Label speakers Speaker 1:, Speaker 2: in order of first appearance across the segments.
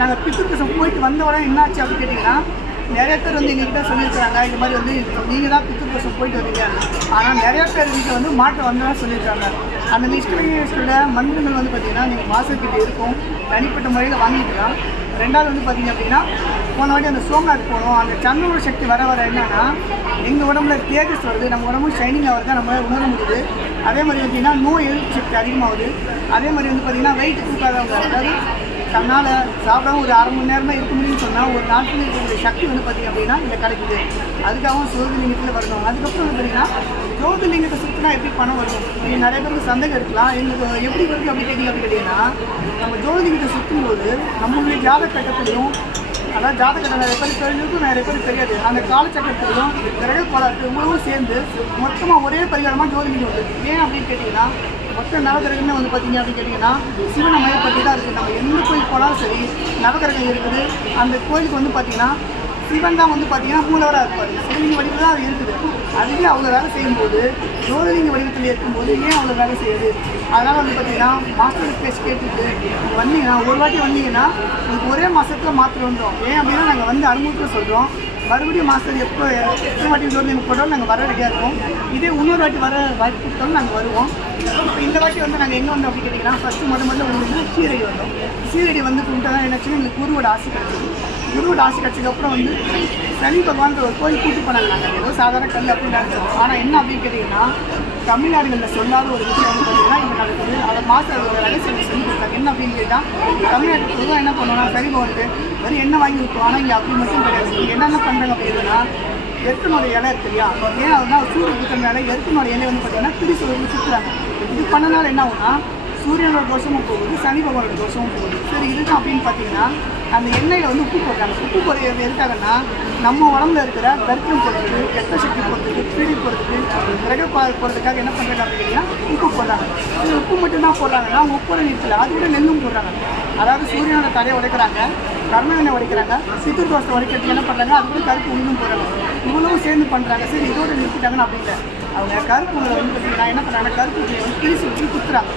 Speaker 1: நாங்கள் பித்திருக்கசம் போயிட்டு வந்த உடனே என்னாச்சு அப்படின்னு கேட்டிங்கன்னா நிறைய பேர் வந்து எங்ககிட்ட சொல்லியிருக்காங்க இந்த மாதிரி வந்து நீங்கள் தான் பித்திருக்கசம் போயிட்டு வந்தீங்க ஆனால் நிறைய பேர் வீட்டில் வந்து மாற்றம் வந்ததாக சொல்லியிருக்காங்க. அந்த நிஷ்கலையோட மந்திரங்கள் வந்து பார்த்தீங்கன்னா நீங்கள் வாசல்கிட்ட இருக்கும் தனிப்பட்ட முறையில் வாங்கிக்கலாம். ரெண்டாவது வந்து பார்த்தீங்க அப்படின்னா போன வாட்டி அந்த சோங்காக்கு போனோம். அந்த சந்திரோட சக்தி வர வர என்னன்னா எங்கள் உடம்புல தேஜஸ் வருது நம்ம உடம்பு ஷைனிங் வருது நம்ம உணர முடியுது. அதே மாதிரி பார்த்தீங்கன்னா நோய் எதிர்ப்பு சக்தி அதிகமாகுது. அதே மாதிரி வந்து பார்த்தீங்கன்னா வெயிட் தூக்காதவங்க அதாவது தன்னால் சாப்பிடாம ஒரு அரை மணி நேரம் தான் இருக்க முடியும்னு சொன்னால் ஒரு நாட்டில் இருக்கக்கூடிய சக்தி வந்து பார்த்திங்க அப்படின்னா இங்கே கிடைக்குது. அதுக்காகவும் சோதலிங்கத்தில் வரணும். அதுக்கப்புறம் வந்து பார்த்தீங்கன்னா சோதலிங்கத்தை சுற்றினா எப்படி பணம் வரும் இது நிறைய பேருக்கு சந்தேகம் இருக்கலாம். எங்களுக்கு எப்படி வருது அப்படி கேட்டீங்க அப்படின்னு கேட்டிங்கன்னா நம்ம ஜோதிலிங்கத்தை சுற்றும் போது நம்மளுடைய ஜாத கட்டத்திலையும் அதாவது ஜாதகத்தை நிறைய பேர் தெரிஞ்சிருக்கும் நிறைய பேர் தெரியாது. அந்த காலச்சக்கரத்துக்கும் கிரக கோளாறு உணவும் சேர்ந்து மொத்தமாக ஒரே பரிகாரமாக ஜோதிலிங்கம் வருது ஏன் அப்படின்னு கேட்டிங்கன்னா மொத்த நவகிரகமே வந்து பார்த்தீங்க அப்படின்னு கேட்டிங்கன்னா சிவனை மையப்பட்டு தான் இருக்குது நம்ம எந்த கோயில் போனாலும் சரி நவகிரகம் இருக்குது. அந்த கோயிலுக்கு வந்து பார்த்திங்கன்னா சிவன் தான் வந்து பார்த்தீங்கன்னா மூலவராக இருப்பார். சிவனின் வடிவில் தான் அது இருக்குது. அதுவே அவ்வளோ வேலை செய்யும்போது ஜோதிலிங்க வடிவத்தில் இருக்கும்போது ஏன் அவ்வளோ வேலை செய்யுது? அதனால் வந்து பார்த்தீங்கன்னா மாஸ்டர் பேச்சு கேட்டுட்டு வந்தீங்கன்னா ஒரு வாட்டி வந்தீங்கன்னா உங்களுக்கு ஒரே மாதத்தில் மாத்திரை வந்துடும் ஏன் அப்படின்னா நாங்கள் வந்து அனுபவத்தில் சொல்கிறோம் மறுபடியும் மாஸ்டர் எப்போ எத்தனை வாட்டி ஜோதிலிங்க போட்டோம் நாங்கள் வர ரெடியாக இருக்கோம் இதே இன்னொரு வாட்டி வர வாய்ப்பு கொடுத்தாலும் நாங்கள் வருவோம். இப்போ இந்த வாட்டி வந்து நாங்கள் எங்கே வந்தோம் அப்படின்னு கேட்டிங்கன்னா ஃபஸ்ட்டு முதல் முதல்ல வந்து சீரடி வந்தோம். சீரடி வந்து கும்பிட்டா என்னாச்சுன்னா எங்களுக்கு குருவோட ஆசை கிடச்சிது குருவோட ஆசை கிடச்சதுக்கப்புறம் வந்து சனி பகவான்ற ஒரு கோயில் கூட்டி போனாங்க. நாங்கள் ஏதோ சாதாரண கல் அப்படின்னு நினச்சோம் ஆனால் என்ன அப்படின்னு கேட்டிங்கன்னா தமிழ்நாடுகளில் சொல்லாத ஒரு விஷயம் வந்து பார்த்தீங்கன்னா இங்கே நடக்குது அதை மாதம் ஒரு ரகசியம் சொல்லி கொடுத்தாங்க. என்ன அப்படின்னு கேட்டால் தமிழ்நாட்டுக்கு பொதுவாக என்ன பண்ணுவோம்னா சனி பகவானுக்கு வெறும் என்ன வாங்கி கொடுத்தோம் ஆனால் இங்கே அப்படி மட்டும் கிடையாது. இங்கே என்னென்ன பண்ணுறாங்க அப்படின்னா எத்தனோட இலை தெரியா இல்லையா ஏன் அதுனா சூரிய குத்தனால எத்தனோட இலை வந்து பார்த்தீங்கன்னா திருச்சி வந்து சுற்றுறாங்க இது பண்ணனால என்ன ஆகும்னா சூரியனோட தோஷமும் போகுது சனி பகவானோட தோஷமும் போகுது. சரி இதுதான் அப்படின்னு பார்த்தீங்கன்னா அந்த எண்ணெயில் வந்து உப்பு போடுறாங்க. உப்பு போடுறது எதுக்காகன்னா நம்ம உடம்புல இருக்கிற கருத்தம் போடுறதுக்கு கெட்ட சக்தி போடுறதுக்கு பீடி போடுறதுக்கு கிரக பா- போடுறதுக்காக என்ன பண்ணுறாங்க அப்படின்னா உப்பு போடுறாங்க. இது உப்பு மட்டும்தான் போடுறாங்கன்னா உப்போட நிறுத்தல அது கூட நெல்லும் போடுறாங்க. அதாவது சூரியனோட தலையை உடைக்கிறாங்க கர்மவினை உடைக்கிறாங்க சித்து தோஷத்தை உடைக்கிறதுக்கு என்ன பண்ணுறாங்க அது கூட கருப்பு உளுந்தும் போடுறாங்க. இவ்வளவும் சேர்ந்து பண்ணுறாங்க சரி இதோட நிறுத்திட்டாங்கன்னு அப்படி இல்லை அவங்க கருப்பு வந்து பார்த்தீங்கன்னா என்ன பண்ணுறாங்க கருப்பு வந்து கிழிச்சு குத்துறாங்க.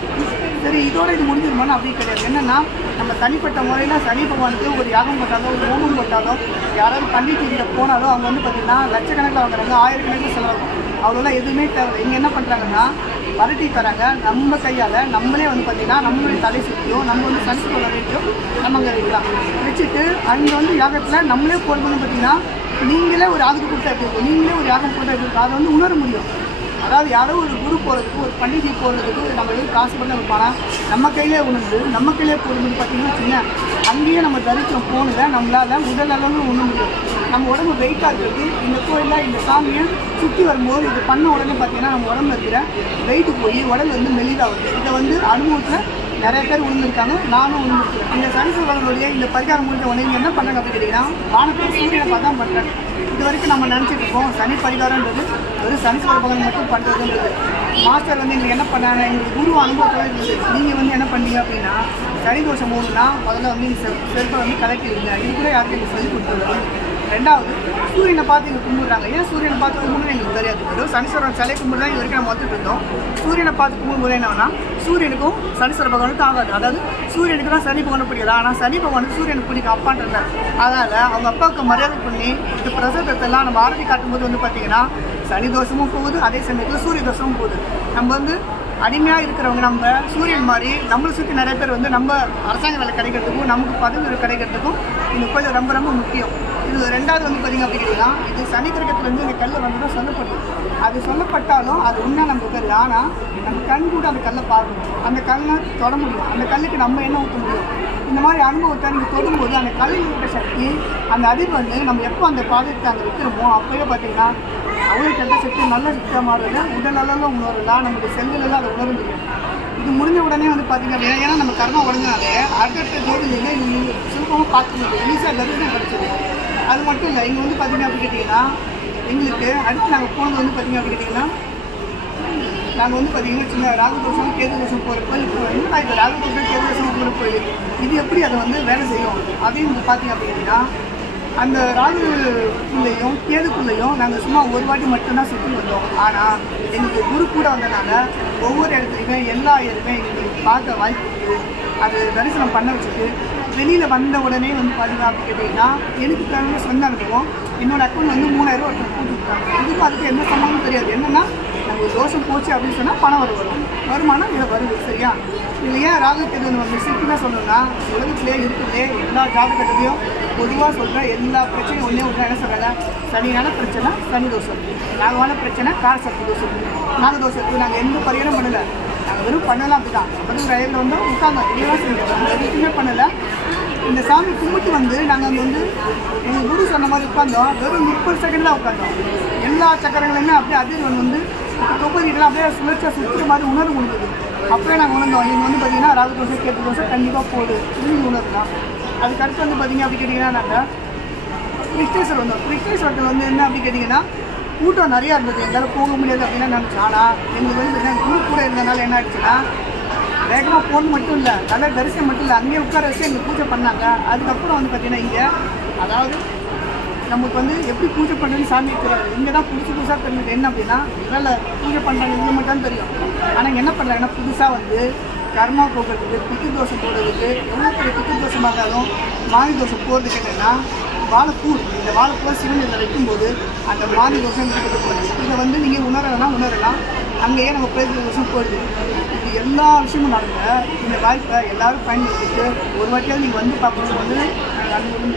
Speaker 1: சரி இதோட இது முடிஞ்சிருமான்னு அப்படி கிடையாது என்னன்னா நம்ம தனிப்பட்ட முறையில் சனி பகவானுக்கு ஒரு யாகம் போட்டாலோ ஒரு ஹோமம் போட்டாலோ யாராவது பண்டிகைகிட்ட போனாலோ அவங்க வந்து பார்த்தீங்கன்னா லட்சக்கணக்கில் வாங்குறாங்க ஆயிரக்கணக்கில் செலவாகும். அவ்வளோலாம் எதுவுமே தேவை இங்கே என்ன பண்ணுறாங்கன்னா வரட்டி தராங்க. நம்ம கையால் நம்மளே வந்து பார்த்திங்கன்னா நம்மளுடைய தலை சுற்றியோ நம்ம வந்து சனி பகவான் வரைக்கும் நம்ம அங்கே வைக்கலாம். வச்சுட்டு அங்கே வந்து யாகத்தில் நம்மளே போடும்போது பார்த்தீங்கன்னா நீங்களே ஒரு யாகத்துக்கு கொடுத்தா எப்படி இருக்கும்? நீங்களே ஒரு யாகம் கொடுத்தா எப்படி இருக்கும்? அதை வந்து உணர முடியும். அதாவது யாரோ ஒரு குரு போகிறதுக்கு ஒரு பண்டிகை போகிறதுக்கு நம்ம எதுவும் காசு பண்ண வைப்பானா நம்ம கையிலே உணர்ந்து நம்ம கையிலே போடுறதுன்னு பார்த்தீங்கன்னா வச்சுங்க அங்கேயே நம்ம தரிசனம் போனதை நம்மளால் உடல் அளவு உண்ண முடியும். நம்ம உடம்பு வெயிட்டாக இருக்கிறது இந்த கோயிலில் இந்த சாமியை சுற்றி வரும்போது இது பண்ண உடனே பார்த்தீங்கன்னா நம்ம உடம்புல இருக்கிற வெயிட்டு போய் உடல் வந்து மெலிதாகுது இதை வந்து அனுபவத்தில் நிறைய பேர் உணர்ந்துருக்காங்க நானும் உணர்ந்துருக்கேன் இந்த சனி சொல்வர்களுடைய இந்த பரிகாரம் முடிஞ்ச உடனே என்ன பண்ணுறாங்க அப்படின்னு கேட்டிங்கன்னா வானத்தை சூரியனை பார்த்தா பண்ணுறாங்க இது வரைக்கும் நம்ம நினச்சிட்டு இருக்கோம் சனி பரிகாரன்றது ஒரு சனீஸ்வர பகவான் மட்டும் பண்ணுறதுன்றது மாஸ்டர் வந்து எங்களுக்கு என்ன பண்ணாங்க எங்களுக்கு குரு அனுபவத்தோட இருந்தது. நீங்கள் வந்து என்ன பண்ணீங்க அப்படின்னா சனி தோஷம் போகணுன்னா முதல்ல வந்து இந்த செருப்பை வந்து கலெக்ட் விடுங்க இது கூட யாருக்கும் சொல்லி கொடுத்துருவாங்க ரெண்டாவது சூரியனை பார்த்து இங்கே கும்பிடுறாங்க. ஏன் சூரியனை பார்த்து கும்பிடுன்னு எங்களுக்கு தெரியாது. வெறும் சனீஸ்வரன் சிலை கும்பிடு தான் இது வரைக்கும் நம்ம வந்துட்டு இருந்தோம். சூரியனை பார்த்து கும்பிடும்போது என்னன்னா சூரியனுக்கும் சனீஸ்வர பகவானுக்கும் ஆகாது அதாவது சூரியனுக்கு தான் சனி பகவானை பிடிக்காது? ஆனால் சனி பகவானுக்கு சூரியனுக்கு பிடிக்கும் அப்பான்றத அதனால் அவங்க அப்பாவுக்கு மரியாதை பண்ணி இந்த பிரசத்தெல்லாம் நம்ம ஆரத்தி காட்டும்போது வந்து பார்த்தீங்கன்னா சனி தோஷமும் போகுது அதே சமயத்தில் சூரிய தோஷமும் போகுது. நம்ம வந்து அடிமையாக இருக்கிறவங்க நம்ம சூரியன் மாதிரி நம்மளை சுற்றி நிறைய பேர் வந்து நம்ம அரசாங்க வேலை கிடைக்கிறதுக்கும் நமக்கு பதவி கிடைக்கிறதுக்கும் இந்த கோயில் ரொம்ப ரொம்ப முக்கியம். இது ரெண்டாவது வந்து பார்த்தீங்க அப்படின்னா இது சனி கிரகத்துலேருந்து இந்த கல்லை வந்து தான் சொல்லப்படுது அது சொல்லப்பட்டாலும் அது உண்மை நமக்கு தெரியல. ஆனால் நம்ம கண் கூட அந்த கல்லை பார்க்கணும். அந்த கல்லை தொட முடியும். அந்த கல்லுக்கு நம்ம என்ன ஊற்ற முடியும்? இந்த மாதிரி அனுபவத்தை நீங்கள் தொடும்போது அந்த கல்லில் இருக்கிற சக்தி அந்த அதிர்வு வந்து நம்ம எப்போ அந்த பாதத்தை அங்கே வைக்கிறோமோ அப்போயே பார்த்தீங்கன்னா அவ்வளோ கெட்ட சக்தி நல்ல சக்தியாக மாறுறது? உடல் அளவில் உணரலாம் நம்மளுடைய செல்லுலாம் அதை உணர முடியும் இது முடிஞ்ச உடனே வந்து பார்த்தீங்க அப்படின்னா ஏன்னா நம்ம கர்மம் உடஞ்சினாலே அடுத்தடுத்த ஜோதியில நீங்கள் சுலபமாக பார்க்க முடியும் ஈஸியாக தரிசனம் கிடச்சிது அது மட்டும் இல்லை இங்கே வந்து பார்த்தீங்க அப்படி கேட்டிங்கன்னா எங்களுக்கு அடுத்து நாங்கள் போனது வந்து பார்த்தீங்க அப்படி கேட்டிங்கன்னா நாங்கள் வந்து பார்த்தீங்கன்னா சின்ன ராகுதோஷம் கேதுதோஷம் போகிற கோயில் என்னடா நான் இப்போ ராகுதோஷம் கேதுதோஷம் போகிற கோயில்? இது எப்படி அதை வந்து வேலை செய்யும்? அப்படின்னு பார்த்தீங்க அப்படின்னா அந்த ராகுக்குள்ளேயும் ஊர்லேயும் நாங்கள் சும்மா ஒரு வாட்டி மட்டும்தான் சுற்றி வந்தோம். ஆனால் எங்களுக்கு குரு கூட வந்தனால ஒவ்வொரு இடத்துலையுமே எல்லா இடத்துலையுமே எங்களுக்கு பார்க்க வாய்ப்பு இருக்குது. அது தரிசனம் பண்ண வச்சுட்டு வெளியில் வந்த உடனே வந்து பார்த்தீங்க அப்படின்னு கேட்டிங்கன்னா எனக்கு தேவையான சொந்த அனுபவம் என்னோட அக்கௌண்ட் வந்து மூணாயிரம் ஒருத்தர் கூட்டிருக்காங்க விட்டாங்க இதுக்கும் அதுக்கு எந்த சம்பவமும் தெரியாது. என்னென்னா நம்ம தோஷம் போச்சு அப்படின்னு சொன்னால் பணம் வரும். வருமானம் இதில் வருது. சரியா? இது ஏன் ராகு நம்ம சிம்பிளாக சொல்லணும்னா உலகத்திலே இருக்கிறதே எல்லா ஜாதகத்துலேயும் பொதுவாக சொல்கிற எல்லா பிரச்சனையும் ஒன்றே ஒன்று என்ன சொல்கிறாங்க சனியான பிரச்சனை சனி தோஷம். நாகமான பிரச்சனை காரசக்தி தோஷம். நாக தோஷத்துக்கு நாங்கள் எந்த பரிகாரம் பண்ணலை. நாங்கள் வெறும் பண்ணலாம் அப்படி தான் வெறும் ரயிலில் வந்து உட்காந்தோம் இதெல்லாம் செஞ்சோம் எதுவுமே பண்ணலை. இந்த சாமி கும்பிட்டு வந்து நாங்கள் அங்கே வந்து எங்கள் குரு சொன்ன மாதிரி உட்காந்தோம் வெறும் முப்பது செகண்ட் தான் உட்காந்தோம் எல்லா சக்கரங்களுமே அப்படியே அதிர்வன் வந்து தொகுதிகள்லாம் அப்படியே சுழற்சியாக சுற்றுற மாதிரி உணர்வு கொடுக்குது அப்புறம் நாங்கள் உணர்ந்தோம் இவங்க வந்து பார்த்தீங்கன்னா ராகு தோசை கேட்டு தோசை கண்டிப்பாக போடு. இது உணர்லாம் தான். அதுக்கடுத்து வந்து பார்த்தீங்க அப்படி கேட்டிங்கன்னா நாங்கள் கிருஷ்ணேஸ்வர் வந்தோம் கிருஷ்ணேஸ்வரத்தில் வந்து என்ன அப்படி கேட்டிங்கன்னா கூட்டம் நிறையா இருந்தது. எங்களால் போக முடியாது அப்படின்னு நினச்சோம் ஆனால் எங்களுக்கு வந்து பார்த்தீங்கன்னா குரு கூட இருந்தனால என்ன ஆச்சுன்னா வேகமாக போன் மட்டும் இல்லை நல்ல தரிசனம் மட்டும் இல்லை அங்கேயே உட்கார வச்சு எங்களுக்கு பூஜை பண்ணாங்க. அதுக்கப்புறம் வந்து பார்த்தீங்கன்னா இங்கே அதாவது நமக்கு வந்து எப்படி பூஜை பண்ணுறதுன்னு சாமி தெரியாது இங்கே தான் புதுசு புதுசாக தெரிஞ்சது. என்ன அப்படின்னா வேலை பூஜை பண்ணுறாங்க இங்கே மட்டும் தான் தெரியும். ஆனால் என்ன பண்ணுறாங்கன்னா புதுசாக வந்து கர்மா போகிறதுக்கு பிக்கு தோசை போடுறதுக்கு எவ்வளோ பெரிய பிக்கு தோசை பார்த்தாலும் மாறி தோசை போடுறதுக்கு என்னென்னா வாழைப்பூ. இந்த வாழைப்பூ சிவன் இதில் வைக்கும்போது அந்த மாறி தோசை வீட்டுக்கு போகுது இதை வந்து நீங்கள் உணரலாம் உணரலாம். அங்கேயே நம்ம பிரதி தோசம் போயிடுது இது எல்லா விஷயமும் நடந்த இந்த வாய்ப்பை எல்லோரும் பயன்படுத்திட்டு ஒரு வாட்டியாவது நீங்கள் வந்து பார்க்கணும். வந்து நாங்கள் அனுபவம்